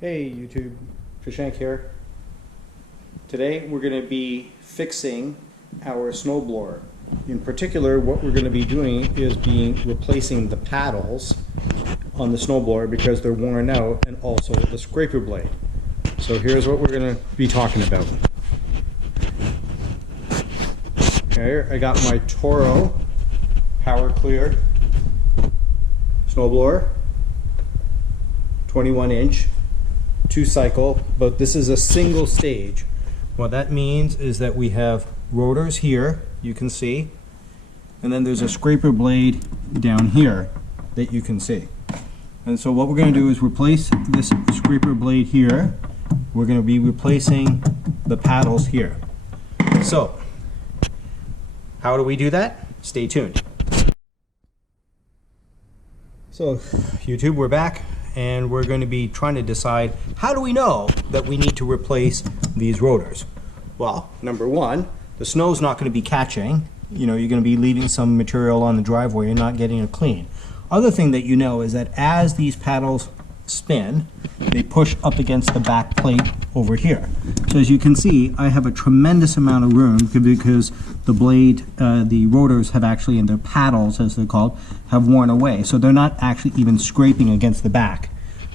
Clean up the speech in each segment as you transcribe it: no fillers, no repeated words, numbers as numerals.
Hey YouTube, Krishank here. Today we're going to be fixing our snowblower. In particular, what we're going to be doing is replacing the paddles on the snowblower because they're worn out, and also the scraper blade. So here's what we're going to be talking about. Here I got my Toro Power Clear snowblower, 21-inch. 2-cycle, but this is a single stage. What that means is that we have rotors here, you can see, and then there's a scraper blade down here that you can see. And so what we're going to do is replace this scraper blade here. We're going to be replacing the paddles here. So how do we do that? Stay tuned. So YouTube, we're back. And we're going to be trying to decide, how do we know that we need to replace these rotors? Well, number one, the snow's not going to be catching. You know, you're going to be leaving some material on the driveway and not getting it clean. Other thing that you know is that as these paddles spin, they push up against the back plate over here. So as you can see, I have a tremendous amount of room because the blade, the rotors have actually, and their paddles as they're called, have worn away. So they're not actually even scraping against the back.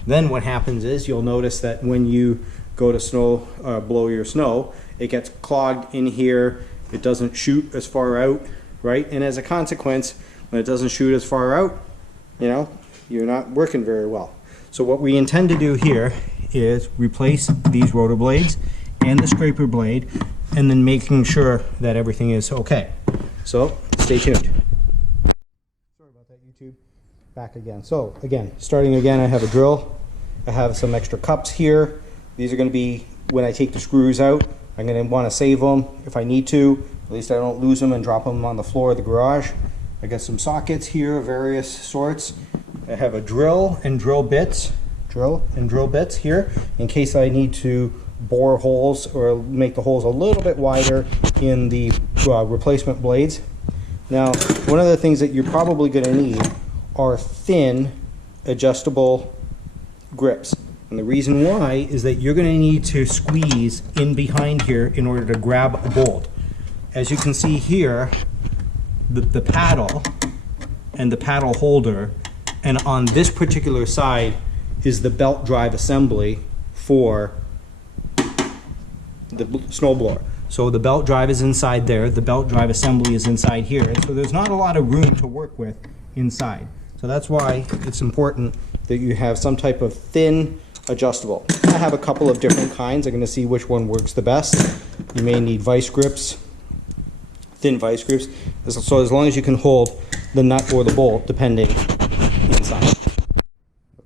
Then what happens is you'll notice that when you go to blow your snow, it gets clogged in here. It doesn't shoot as far out, right? And as a consequence, when it doesn't shoot as far out, you know, you're not working very well. So what we intend to do here is replace these rotor blades and the scraper blade, and then making sure that everything is okay. So stay tuned. Sorry about that, YouTube. Back again. So again, starting again, I have a drill. I have some extra cups here. These are going to be, when I take the screws out, I'm going to want to save them if I need to. At least I don't lose them and drop them on the floor of the garage. I got some sockets here of various sorts. I have a drill and drill bits here in case I need to bore holes or make the holes a little bit wider in the replacement blades. Now, one of the things that you're probably going to need are thin adjustable grips. And the reason why is that you're going to need to squeeze in behind here in order to grab a bolt. As you can see here, the paddle and the paddle holder, and on this particular side is the belt drive assembly for the snowblower. So the belt drive is inside there, the belt drive assembly is inside here, and so there's not a lot of room to work with inside. So that's why it's important that you have some type of thin adjustable. I have a couple of different kinds. I'm going to see which one works the best. You may need vice grips, thin vice grips, so as long as you can hold the nut or the bolt depending inside.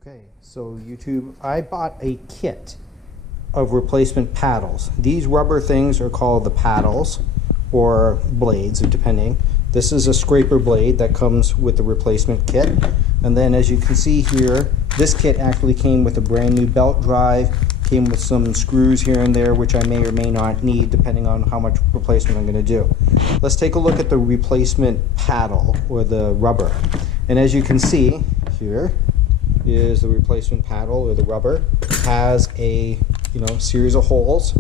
Okay, so YouTube, I bought a kit of replacement paddles. These rubber things are called the paddles or blades, depending. This is a scraper blade that comes with the replacement kit. And then as you can see here, this kit actually came with a brand new belt drive, came with some screws here and there, which I may or may not need depending on how much replacement I'm going to do. Let's take a look at the replacement paddle or the rubber. And as you can see, here is the replacement paddle or the rubber. It has a series of holes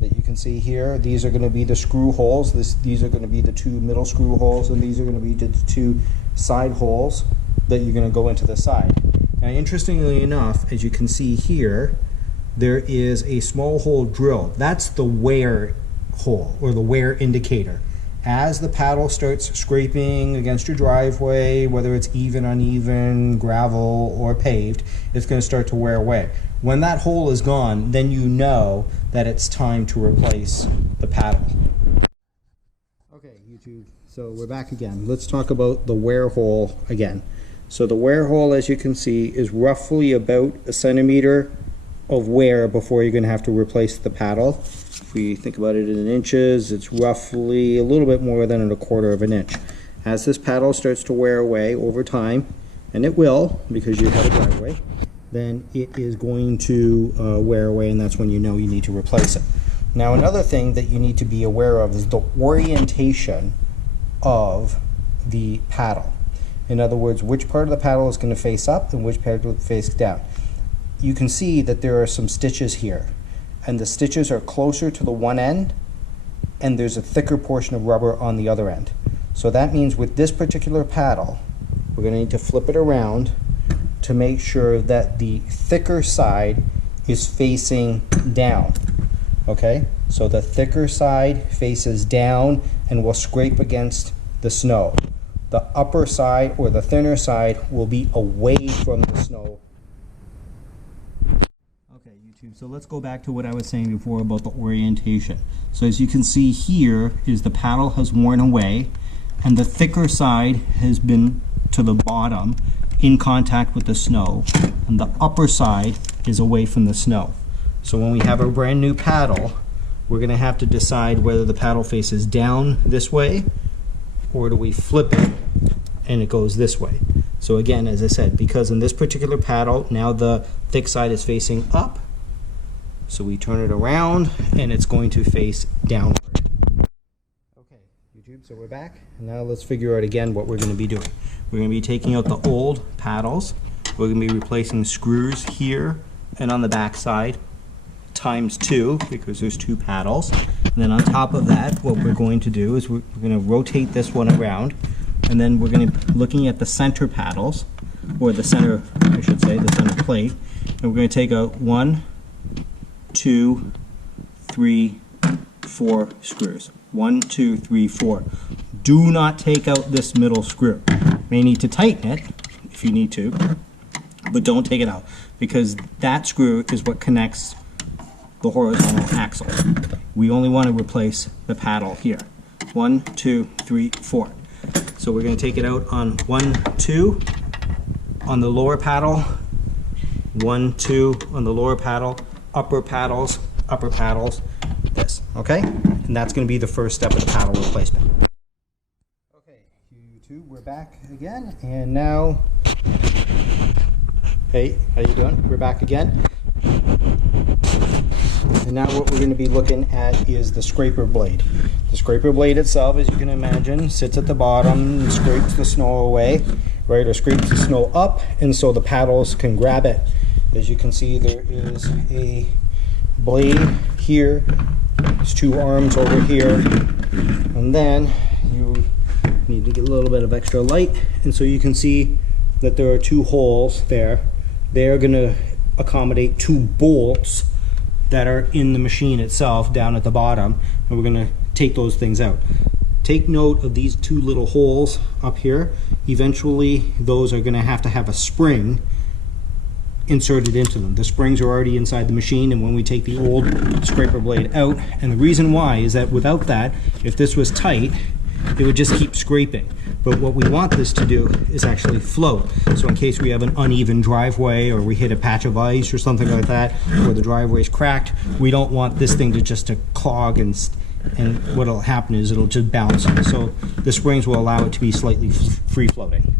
that you can see here. These are going to be the screw holes. These are going to be the two middle screw holes, and these are going to be the two side holes that you're going to go into the side. Now, interestingly enough, as you can see here, there is a small hole drill. That's the wear hole or the wear indicator. As the paddle starts scraping against your driveway, whether it's even, uneven, gravel, or paved, it's going to start to wear away. When that hole is gone, then you know that it's time to replace the paddle. Okay, YouTube, so we're back again. Let's talk about the wear hole again. So the wear hole, as you can see, is roughly about a centimeter of wear before you're going to have to replace the paddle. If we think about it in inches, it's roughly a little bit more than 1/4 of an inch. As this paddle starts to wear away over time, and it will because you have a driveway, then it is going to wear away, and that's when you know you need to replace it. Now, another thing that you need to be aware of is the orientation of the paddle. In other words, which part of the paddle is going to face up and which part will face down. you can see that there are some stitches here, and the stitches are closer to the one end, and there's a thicker portion of rubber on the other end. So that means with this particular paddle, we're going to need to flip it around to make sure that the thicker side is facing down. Okay, so the thicker side faces down and will scrape against the snow. The upper side, or the thinner side, will be away from the snow. Okay, YouTube, so let's go back to what I was saying before about the orientation. So as you can see here is the paddle has worn away, and the thicker side has been to the bottom in contact with the snow, and the upper side is away from the snow. So when we have a brand new paddle, we're going to have to decide whether the paddle faces down this way, or do we flip it and it goes this way. So again, as I said, because in this particular paddle, now the thick side is facing up, so we turn it around and it's going to face downward. Okay, YouTube, so we're back. And now let's figure out again what we're going to be doing. We're going to be taking out the old paddles. We're going to be replacing screws here and on the back side ×2, because there's 2 paddles. And then on top of that, what we're going to do is we're going to rotate this one around, and then we're going to be looking at the center paddles, or the center, I should say, the center plate, and we're going to take out 1, 2, 3, 4 screws. 1, 2, 3, 4. Do not take out this middle screw. You may need to tighten it if you need to, but don't take it out, because that screw is what connects the horizontal axle. We only want to replace the paddle here. 1, 2, 3, 4. So we're going to take it out on 1, 2 on the lower paddle, 1, 2 on the lower paddle, upper paddles, this, okay? And that's going to be the first step of the paddle replacement. Okay, YouTube, we're back again, and now, hey, how you doing? We're back again. And now what we're going to be looking at is the scraper blade. The scraper blade itself, as you can imagine, sits at the bottom and scrapes the snow away, right, or scrapes the snow up, and so the paddles can grab it. As you can see, there is a blade here, there's 2 arms over here, and then you need to get a little bit of extra light, and so you can see that there are 2 holes there. They're going to accommodate 2 bolts that are in the machine itself down at the bottom, and we're going to take those things out. Take note of these 2 little holes up here. Eventually those are going to have a spring inserted into them. The springs are already inside the machine, and when we take the old scraper blade out, and the reason why is that without that, if this was tight, it would just keep scraping. But what we want this to do is actually float. So in case we have an uneven driveway, or we hit a patch of ice or something like that, or the driveway's cracked, we don't want this thing to clog, and what'll happen is it'll just bounce. So the springs will allow it to be slightly free floating.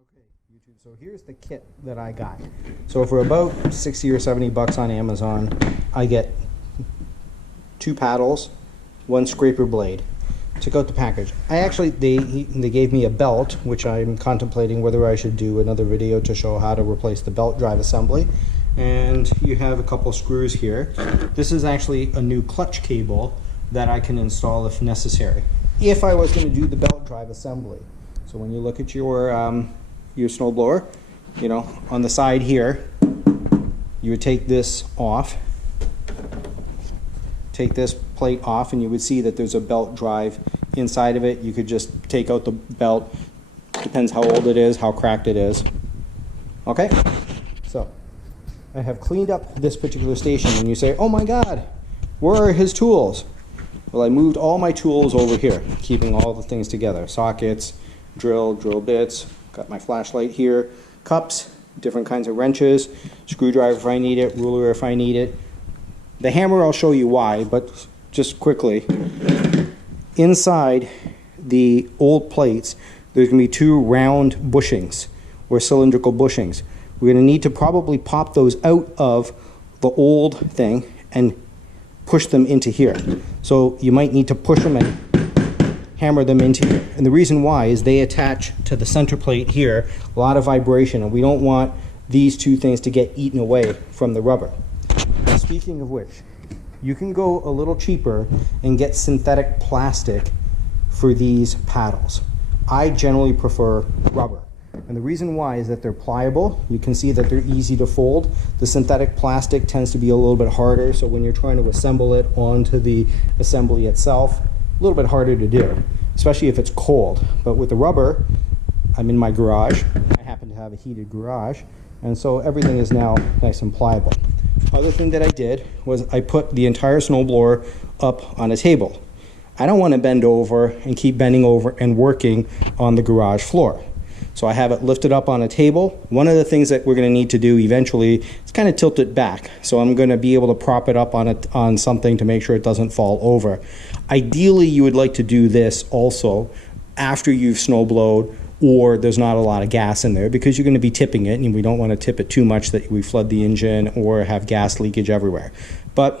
Okay, YouTube, so here's the kit that I got. So for about 60 or 70 bucks on Amazon, I get 2 paddles, 1 scraper blade. Took out the package. They gave me a belt, which I'm contemplating whether I should do another video to show how to replace the belt drive assembly. And you have a couple screws here. This is actually a new clutch cable that I can install if necessary, if I was going to do the belt drive assembly. So when you look at your snowblower, you know, on the side here, you would take this off, take this plate off, and you would see that there's a belt drive inside of it. You could just take out the belt. Depends how old it is, how cracked it is. Okay, so I have cleaned up this particular station, and you say, oh my God, where are his tools? Well, I moved all my tools over here, keeping all the things together. Sockets, drill bits, got my flashlight here, cups, different kinds of wrenches, screwdriver if I need it, ruler if I need it. The hammer, I'll show you why, but just quickly, inside the old plates, there's going to be 2 round bushings, or cylindrical bushings. We're going to need to probably pop those out of the old thing and push them into here. So you might need to push them and hammer them into here. And the reason why is they attach to the center plate here, a lot of vibration, and we don't want these two things to get eaten away from the rubber. Now, speaking of which, you can go a little cheaper and get synthetic plastic for these paddles. I generally prefer rubber. And the reason why is that they're pliable. You can see that they're easy to fold. The synthetic plastic tends to be a little bit harder, so when you're trying to assemble it onto the assembly itself, a little bit harder to do, especially if it's cold. But with the rubber, I'm in my garage. I happen to have a heated garage, and so everything is now nice and pliable. Other thing that I did was I put the entire snowblower up on a table. I don't want to bend over and keep bending over and working on the garage floor. So I have it lifted up on a table. One of the things that we're going to need to do eventually is kind of tilt it back. So I'm going to be able to prop it up on something to make sure it doesn't fall over. Ideally, you would like to do this also after you've snowblowed or there's not a lot of gas in there, because you're going to be tipping it, and we don't want to tip it too much that we flood the engine or have gas leakage everywhere. But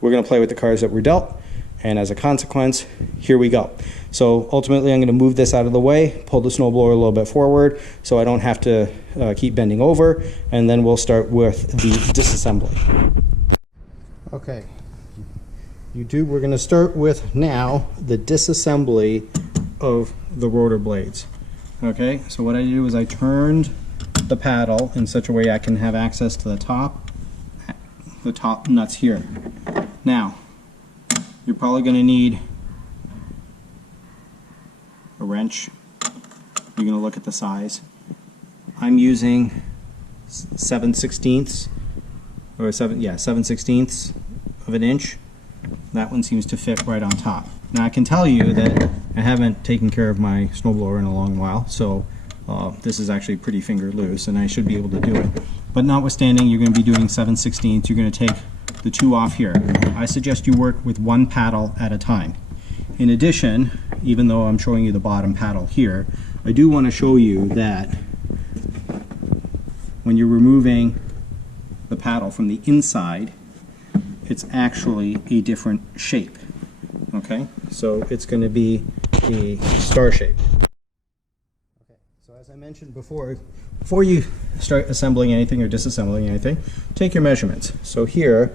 we're going to play with the cards that we're dealt. And as a consequence, here we go. So ultimately, I'm going to move this out of the way, pull the snowblower a little bit forward so I don't have to keep bending over, and then we'll start with the disassembly. Okay, YouTube, we're going to start with now the disassembly of the rotor blades. Okay, so what I do is I turned the paddle in such a way I can have access to the top nuts here. Now, you're probably going to need a wrench. You're going to look at the size. I'm using 7/16 or 7/16 of an inch. That one seems to fit right on top. Now I can tell you that I haven't taken care of my snowblower in a long while, so this is actually pretty finger loose, and I should be able to do it. But notwithstanding, you're going to be doing 7/16. You're going to take the two off here. I suggest you work with one paddle at a time. In addition, even though I'm showing you the bottom paddle here, I do want to show you that when you're removing the paddle from the inside, it's actually a different shape. Okay, so it's going to be a star shape. Okay, so as I mentioned before you start assembling anything or disassembling anything, take your measurements. So here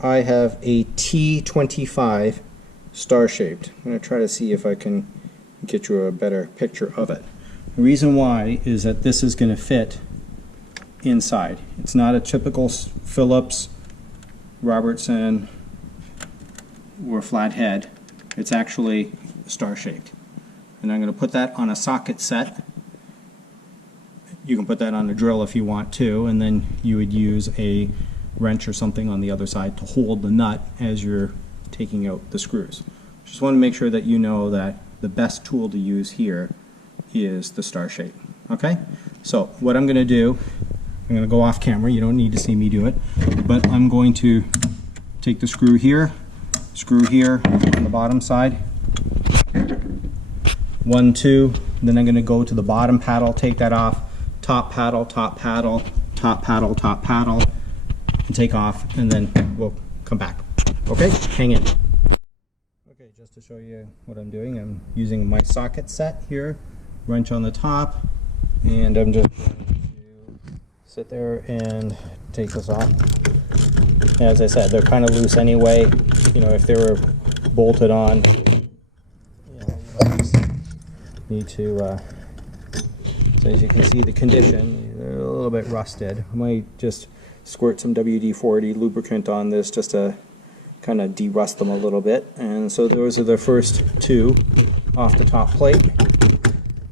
I have a T25 star shaped. I'm going to try to see if I can get you a better picture of it. The reason why is that this is going to fit inside. It's not a typical Phillips, Robertson, or flathead. It's actually star shaped. And I'm going to put that on a socket set. You can put that on a drill if you want to, and then you would use a wrench or something on the other side to hold the nut as you're taking out the screws. Just want to make sure that you know that the best tool to use here is the star shape. Okay? So what I'm going to do, I'm going to go off camera. You don't need to see me do it, but I'm going to take the screw here on the bottom side. 1, 2, then I'm going to go to the bottom paddle, take that off, top paddle, top paddle, top paddle, top paddle, and take off, and then we'll come back. Okay, hang in. Okay, just to show you what I'm doing, I'm using my socket set here, wrench on the top, and I'm just going to sit there and take this off. As I said, they're kind of loose anyway. You know, if they were bolted on, you need to, so as you can see the condition, they're a little bit rusted. I might just squirt some WD-40 lubricant on this just to kind of de-rust them a little bit. And so those are the first two off the top plate.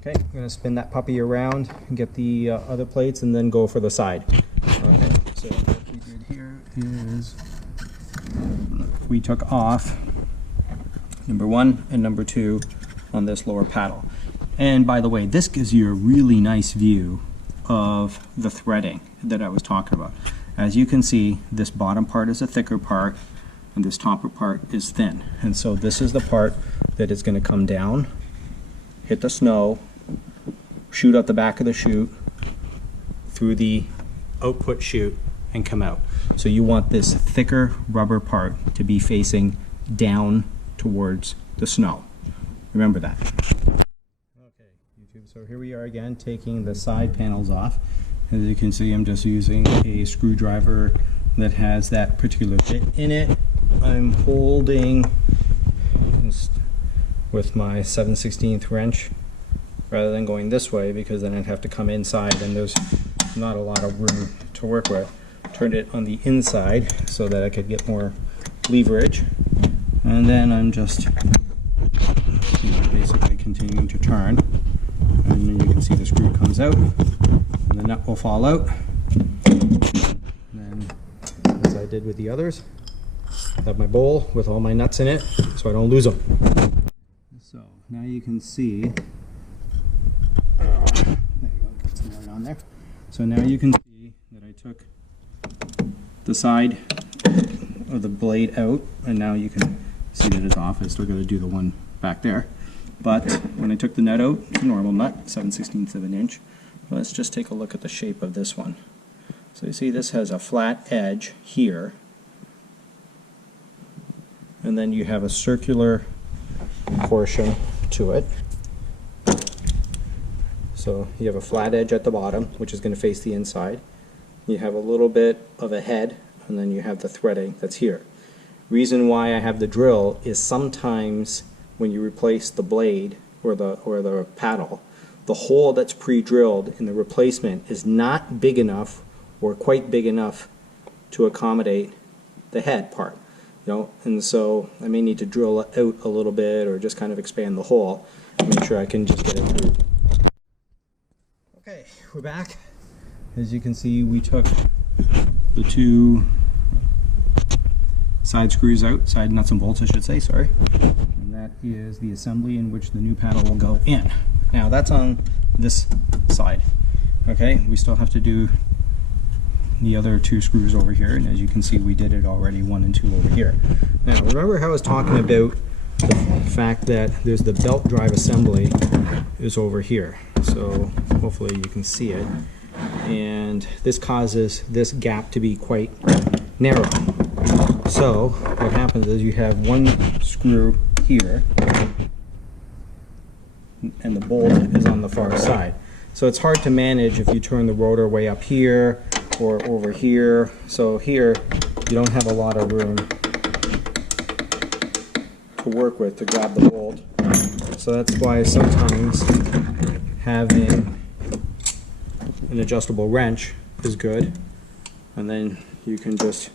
Okay, I'm going to spin that puppy around and get the other plates and then go for the side. Okay, so what we did here is we took off number 1 and number 2 on this lower paddle. And by the way, this gives you a really nice view of the threading that I was talking about. As you can see, this bottom part is a thicker part and this topper part is thin. And so this is the part that is going to come down, hit the snow, shoot out the back of the chute, through the output chute, and come out. So you want this thicker rubber part to be facing down towards the snow. Remember that. Okay, YouTube, so here we are again taking the side panels off. As you can see, I'm just using a screwdriver that has that particular bit in it. I'm holding with my 7/16 wrench rather than going this way, because then I'd have to come inside and there's not a lot of room to work with. Turned it on the inside so that I could get more leverage, and then I'm just basically continuing to turn, and then you can see the screw comes out and the nut will fall out. And then, as I did with the others, I have my bowl with all my nuts in it so I don't lose them. So now you can see, there you go, get some light on there. So now you can see that I took the side of the blade out, and now you can see that it's off. I still got to do the one back there, but when I took the nut out, it's a normal nut, 7/16 of an inch. Let's just take a look at the shape of this one. So you see this has a flat edge here, and then you have a circular portion to it. So you have a flat edge at the bottom, which is going to face the inside. You have a little bit of a head, and then you have the threading that's here. Reason why I have the drill is sometimes when you replace the blade or the paddle, the hole that's pre-drilled in the replacement is not big enough or quite big enough to accommodate the head part. You know, and so I may need to drill it out a little bit or just kind of expand the hole and make sure I can just get it through. Okay, we're back. As you can see, we took the two side screws out, side nuts and bolts I should say, sorry. And that is the assembly in which the new paddle will go in. Now that's on this side. Okay, we still have to do the other two screws over here, and as you can see we did it already, 1 and 2 over here. Now remember how I was talking about the fact that there's the belt drive assembly is over here, so hopefully you can see it, and this causes this gap to be quite narrow. So what happens is you have one screw here and the bolt is on the far side, so it's hard to manage if you turn the rotor way up here or over here. So here you don't have a lot of room to work with to grab the bolt. So that's why sometimes having an adjustable wrench is good, and then you can just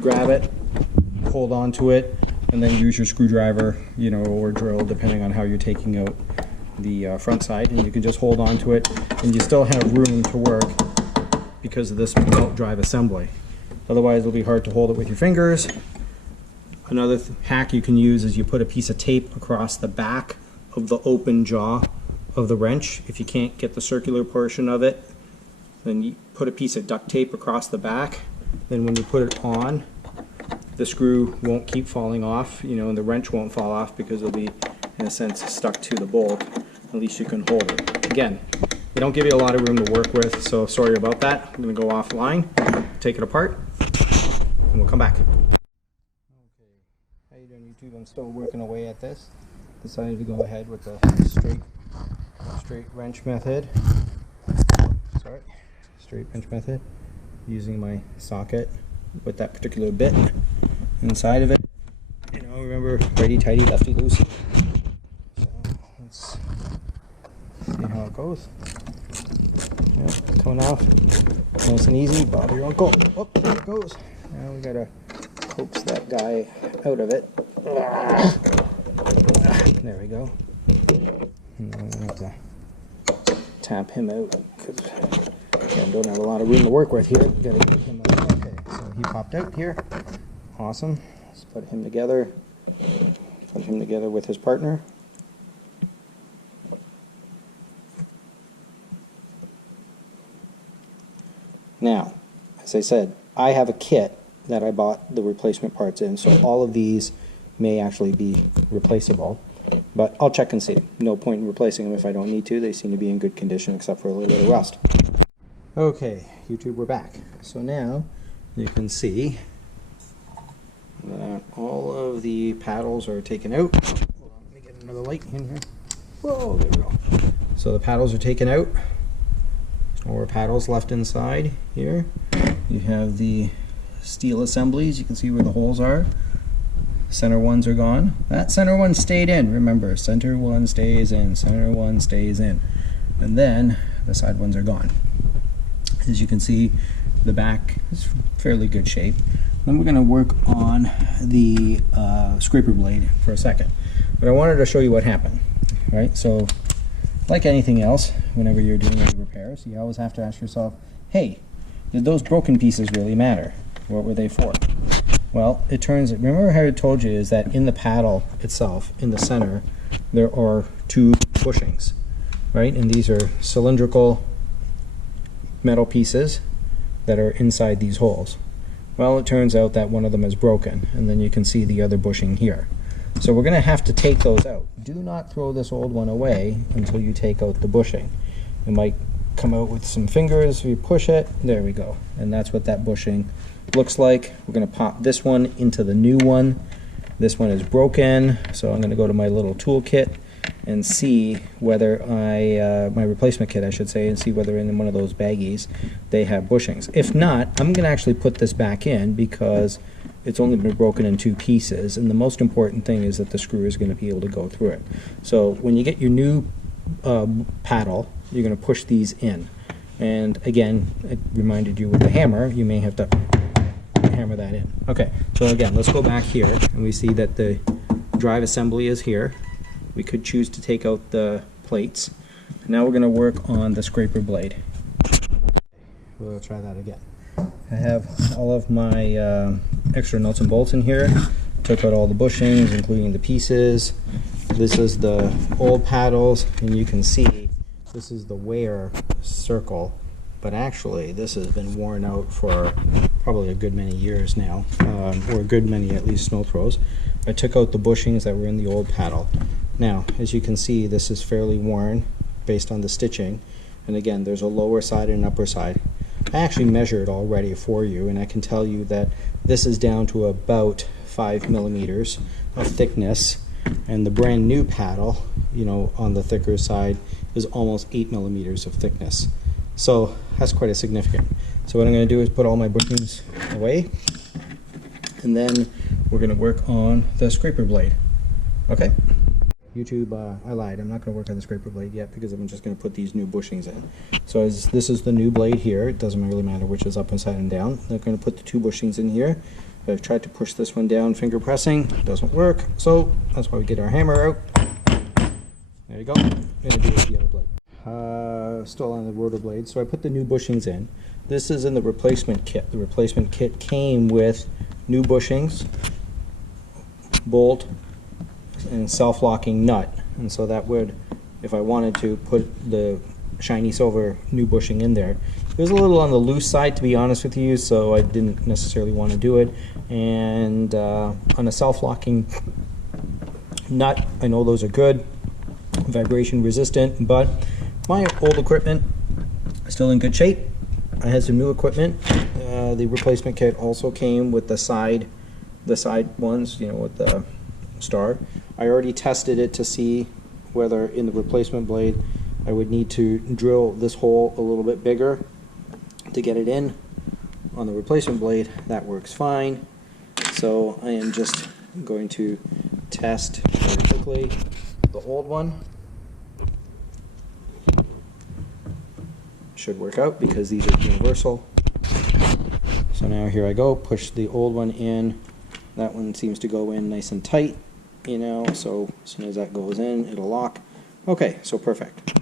grab it, hold on to it, and then use your screwdriver, you know, or drill, depending on how you're taking out the front side, and you can just hold on to it, and you still have room to work because of this belt drive assembly. Otherwise it'll be hard to hold it with your fingers. Another hack you can use is you put a piece of tape across the back of the open jaw of the wrench. If you can't get the circular portion of it, then you put a piece of duct tape across the back. Then when you put it on, the screw won't keep falling off, you know, and the wrench won't fall off because it'll be, in a sense, stuck to the bolt. At least you can hold it. Again, they don't give you a lot of room to work with, so sorry about that. I'm going to go offline, take it apart, and we'll come back. Okay, how you doing, YouTube? I'm still working away at this. Decided to go ahead with the straight wrench method. Sorry, straight wrench method, using my socket with that particular bit inside of it. You know, remember, righty tighty, lefty loose. So let's see how it goes. Yep, coming off nice and easy. Bother your uncle. Oh, there it goes. Now we gotta coax that guy out of it. There we go. And I'm gonna have to tap him out because I don't have a lot of room to work with here. Gotta get him out. Okay, so he popped out here. Awesome. Let's put him together. Put him together with his partner. Now, as I said, I have a kit that I bought the replacement parts in, so all of these may actually be replaceable, but I'll check and see. No point in replacing them if I don't need to. They seem to be in good condition except for a little bit of rust. Okay, YouTube, we're back. So now you can see that all of the paddles are taken out. Hold on, let me get another light in here. Whoa, there we go. So the paddles are taken out. More paddles left inside here. You have the steel assemblies. You can see where the holes are. Center ones are gone. That center one stayed in. Remember, center one stays in, center one stays in. And then the side ones are gone. As you can see, the back is fairly good shape. Then we're going to work on the scraper blade for a second. But I wanted to show you what happened. Right? So, like anything else, whenever you're doing any repairs, you always have to ask yourself, hey, did those broken pieces really matter? What were they for? Well, it turns, remember how I told you is that in the paddle itself, in the center, there are two bushings, right? And these are cylindrical metal pieces that are inside these holes. Well, it turns out that one of them is broken, and then you can see the other bushing here. So we're going to have to take those out. Do not throw this old one away until you take out the bushing. It might come out with some fingers. You push it, there we go. And that's what that bushing looks like. We're going to pop this one into the new one. This one is broken, so I'm going to go to my little toolkit and see whether my replacement kit I should say, and see whether in one of those baggies they have bushings. If not, I'm going to actually put this back in because it's only been broken in two pieces, and the most important thing is that the screw is going to be able to go through it. So when you get your new paddle, you're going to push these in. And again, it reminded you with the hammer, you may have to hammer that in. Okay, so again, let's go back here, and we see that the drive assembly is here. We could choose to take out the plates. Now we're going to work on the scraper blade. We'll try that again. I have all of my extra nuts and bolts in here. Took out all the bushings, including the pieces. This is the old paddles, and you can see this is the wear circle, but actually this has been worn out for probably a good many years now, or a good many at least snow throws. I took out the bushings that were in the old paddle. Now, as you can see, this is fairly worn based on the stitching, and again, there's a lower side and an upper side. I actually measured already for you, and I can tell you that this is down to about 5 millimeters of thickness, and the brand new paddle, you know, on the thicker side is almost 8 millimeters of thickness. So that's quite a significant. So what I'm going to do is put all my bushings away, and then we're going to work on the scraper blade. Okay? YouTube, I lied. I'm not going to work on the scraper blade yet because I'm just going to put these new bushings in. So as this is the new blade here, it doesn't really matter which is up and side and down. I'm going to put the two bushings in here. I've tried to push this one down finger pressing. It doesn't work. So that's why we get our hammer out. There you go. I'm going to do it with the other blade. Still on the rotor blade. So I put the new bushings in. This is in the replacement kit. The replacement kit came with new bushings, bolt, and self-locking nut, and so that would, if I wanted to put the shiny silver new bushing in there, it was a little on the loose side, to be honest with you, so I didn't necessarily want to do it. And on a self-locking nut, I know those are good, vibration resistant, but my old equipment is still in good shape. I had some new equipment. The replacement kit also came with the side ones, you know, with the star. I already tested it to see whether in the replacement blade I would need to drill this hole a little bit bigger to get it in. On the replacement blade, that works fine. So I am just going to test very quickly the old one. Should work out because these are universal. So now here I go, push the old one in. That one seems to go in nice and tight, you know, so as soon as that goes in, it'll lock. Okay, so perfect.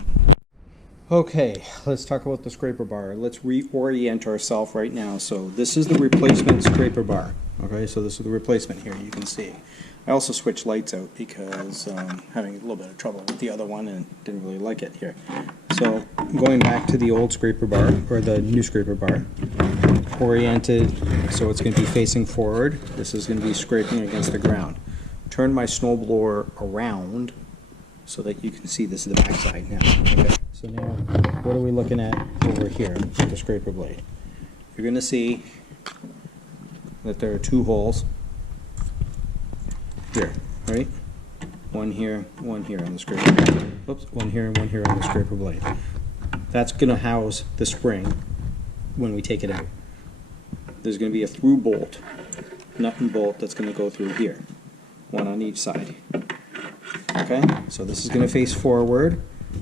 Okay, let's talk about the scraper bar. Let's reorient ourselves right now. So this is the replacement scraper bar. Okay, so this is the replacement here, you can see. I also switched lights out because I'm having a little bit of trouble with the other one and didn't really like it here. So going back to the old scraper bar, or the new scraper bar, oriented so it's going to be facing forward. This is going to be scraping against the ground. Turn my snowblower around so that you can see this is the back side now. Okay, so now what are we looking at over here with the scraper blade? You're going to see that there are two holes here, right? One here on the scraper blade. Oops, one here and one here on the scraper blade. that's going to house the spring when we take it out. There's going to be a through bolt, nut and bolt, that's going to go through here, one on each side. Okay, so this is going to face forward.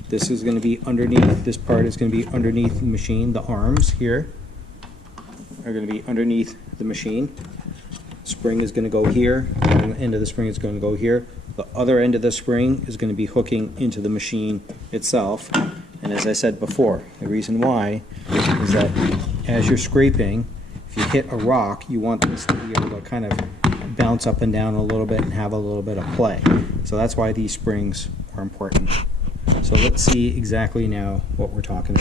This is going to be underneath, this part is going to be underneath the machine. The arms here are going to be underneath the machine. Spring is going to go here, and the end of the spring is going to go here. The other end of the spring is going to be hooking into the machine itself. And as I said before, the reason why is that as you're scraping, if you hit a rock, you want this to be able to kind of bounce up and down a little bit and have a little bit of play. So that's why these springs are important. So let's see exactly now what we're talking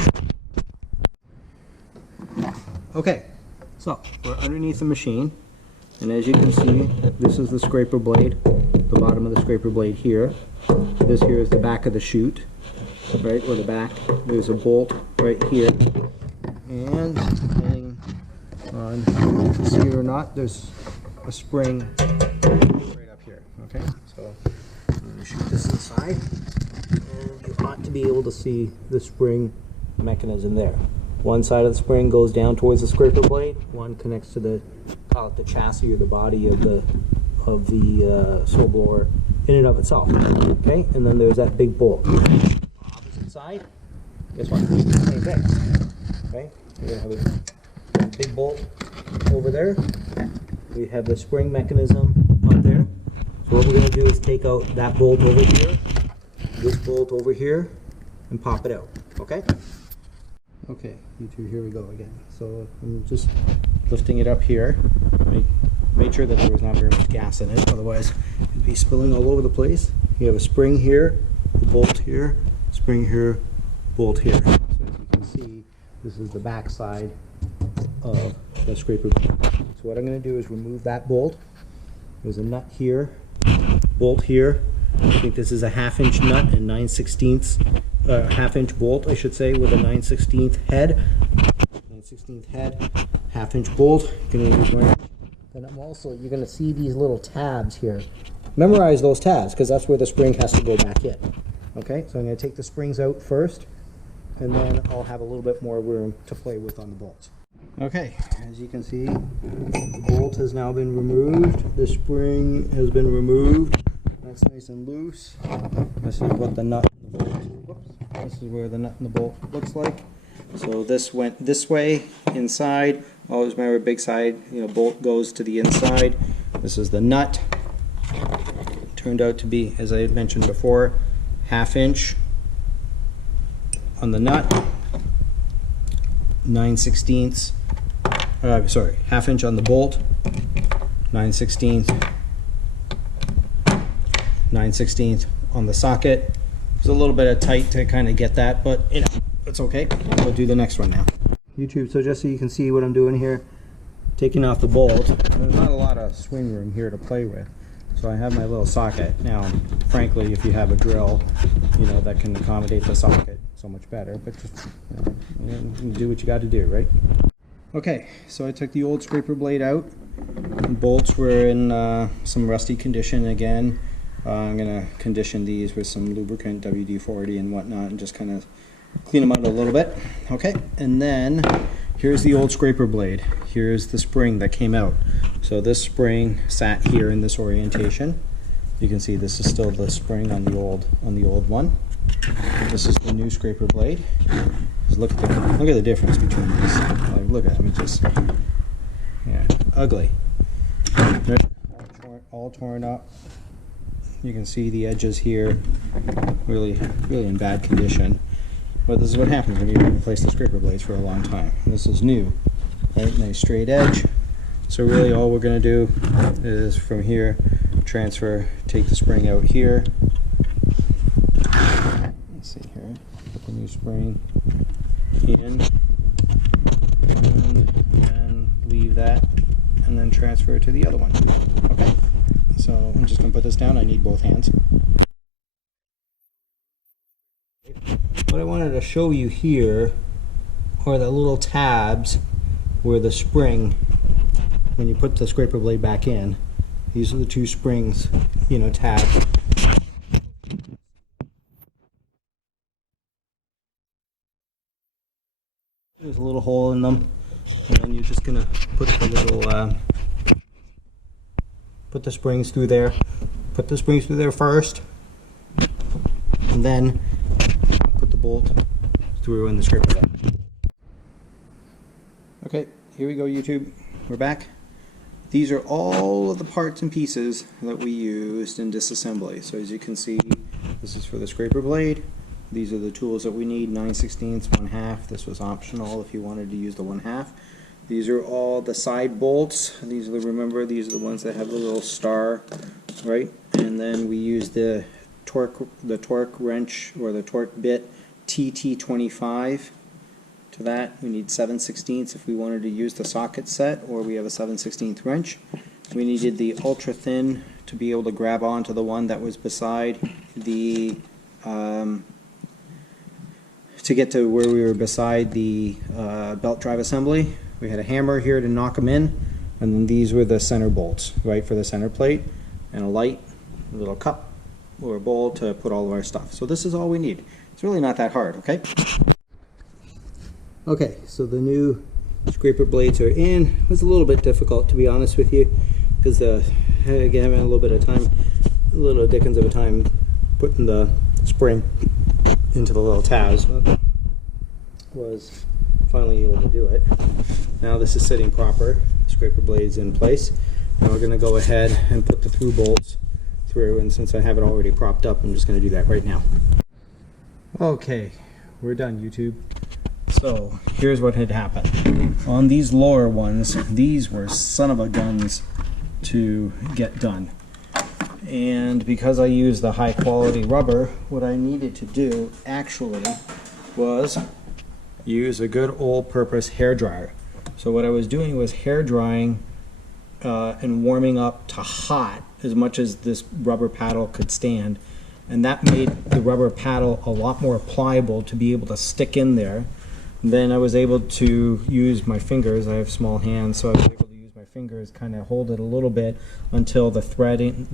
about. Okay, so we're underneath the machine, and as you can see, this is the scraper blade, the bottom of the scraper blade here. This here is the back of the chute, right, or the back. There's a bolt right here, and depending on if you can see it or not, there's a spring right up here. Okay, so I'm going to shoot this inside, and you ought to be able to see the spring mechanism there. One side of the spring goes down towards the scraper blade, one connects to the, call it the chassis or the body of the snowblower in and of itself. Okay, and then there's that big bolt. Opposite side, guess what? Same thing. Okay, we're gonna have a big bolt over there. We have the spring mechanism up there. So what we're gonna do is take out that bolt over here, this bolt over here, and pop it out. Okay. Okay, YouTube, here we go again. So I'm just lifting it up here. Made sure that there was not very much gas in it, otherwise it'd be spilling all over the place. You have a spring here, a bolt here, spring here, bolt here. So as you can see, this is the back side of the scraper bolt. So what I'm going to do is remove that bolt. There's a nut here, bolt here. I think this is a 1/2 inch nut and 9/16, 1/2 inch bolt, I should say, with a 9/16 head. 9/16 head, 1/2 inch bolt. Then I'm also, you're going to see these little tabs here. Memorize those tabs because that's where the spring has to go back in. Okay, so I'm going to take the springs out first, and then I'll have a little bit more room to play with on the bolts. Okay, as you can see, the bolt has now been removed. The spring has been removed. That's nice and loose. This is what the nut and the bolt, whoops, this is where the nut and the bolt looks like. So this went this way inside. Always remember, big side, bolt goes to the inside. This is the nut. Turned out to be, as I had mentioned before, 1/2 inch on the nut, 9/16, sorry, 1/2 inch on the bolt, 9/16, 9/16 on the socket. It's a little bit of tight to kind of get that, but it's okay. We'll do the next one now. YouTube, so just so you can see what I'm doing here, taking off the bolt. There's not a lot of swing room here to play with, so I have my little socket. Now, frankly, if you have a drill, that can accommodate the socket so much better, but just do what you got to do, right? Okay, so I took the old scraper blade out. The bolts were in some rusty condition again. I'm going to condition these with some lubricant, WD-40 and whatnot, and just kind of clean them out a little bit. Okay, and then here's the old scraper blade. Here's the spring that came out. So this spring sat here in this orientation. You can see this is still the spring on the old one. This is the new scraper blade. Just look at the difference between these. Like, look at them, just ugly. All torn up. You can see the edges here, really in bad condition. But this is what happens when you replace the scraper blades for a long time. This is new, right? Nice straight edge. So really all we're going to do is from here transfer, take the spring out here. Let's see here, put the new spring in, and leave that, and then transfer it to the other one. Okay, so I'm just going to put this down. I need both hands. What I wanted to show you here are the little tabs where the spring, when you put the scraper blade back in, these are the two springs, tabs. a little hole in them, and then you're just gonna put the little put the springs through there. Put the springs through there first, and then put the bolt through in the scraper bed. Okay, here we go, YouTube. We're back. These are all of the parts and pieces that we used in disassembly. So as you can see, this is for the scraper blade. These are the tools that we need, 9/16, 1/2. This was optional if you wanted to use the 1/2. These are all the side bolts. These are remember, these are the ones that have the little star, right? And then we use the torque wrench or the torque bit TT25. To that, we need 7/16 if we wanted to use the socket set, or we have a 7/16 wrench. We needed the ultra thin to be able to grab onto the one that was beside the to get to where we were beside the belt drive assembly. We had a hammer here to knock them in, and then these were the center bolts, right, for the center plate, and a light, a little cup or a bowl to put all of our stuff. So this is all we need. It's really not that hard, okay? Okay, so the new scraper blades are in. It was a little bit difficult, to be honest with you, because again, having a little bit of time, a little dickens of a time putting the spring into the little tabs, but was finally able to do it. Now this is sitting proper, scraper blades in place. Now we're going to go ahead and put the through bolts through, and since I have it already propped up, I'm just going to do that right now. Okay, we're done, YouTube. So here's what had happened. On these lower ones, these were son of a guns to get done. And because I used the high quality rubber, what I needed to do actually was use a good old purpose hair dryer. So what I was doing was hair drying and warming up to hot as much as this rubber paddle could stand. And that made the rubber paddle a lot more pliable to be able to stick in there. Then I was able to use my fingers. I have small hands, so I was able to use my fingers, kind of hold it a little bit until the threading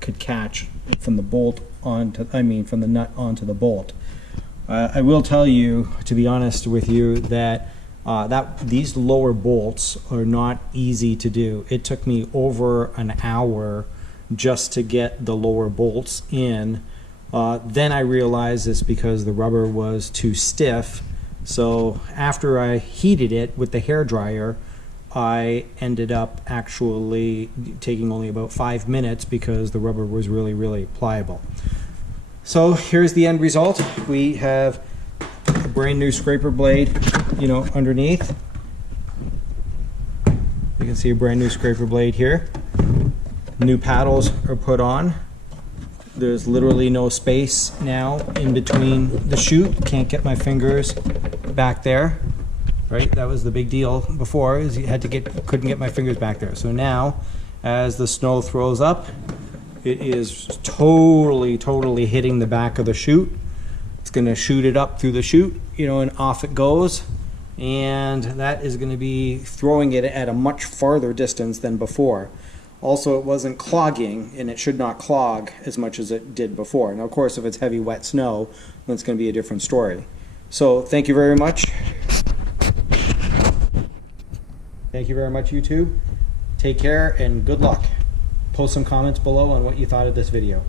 could catch from the bolt onto, from the nut onto the bolt. I will tell you, to be honest with you, that these lower bolts are not easy to do. It took me over an hour just to get the lower bolts in. Then I realized it's because the rubber was too stiff. So after I heated it with the hair dryer, I ended up actually taking only about 5 minutes because the rubber was really, really pliable. So here's the end result. We have a brand new scraper blade, underneath. You can see a brand new scraper blade here. New paddles are put on. There's literally no space now in between the chute. Can't get my fingers back there, right? That was the big deal before, is you couldn't get my fingers back there. So now, as the snow throws up, it is totally hitting the back of the chute. It's gonna shoot it up through the chute, and off it goes. And that is gonna be throwing it at a much farther distance than before. Also, it wasn't clogging, and it should not clog as much as it did before. Now, of course, if it's heavy, wet snow, then it's going to be a different story. So, thank you very much. Thank you very much, YouTube. Take care, and good luck. Post some comments below on what you thought of this video.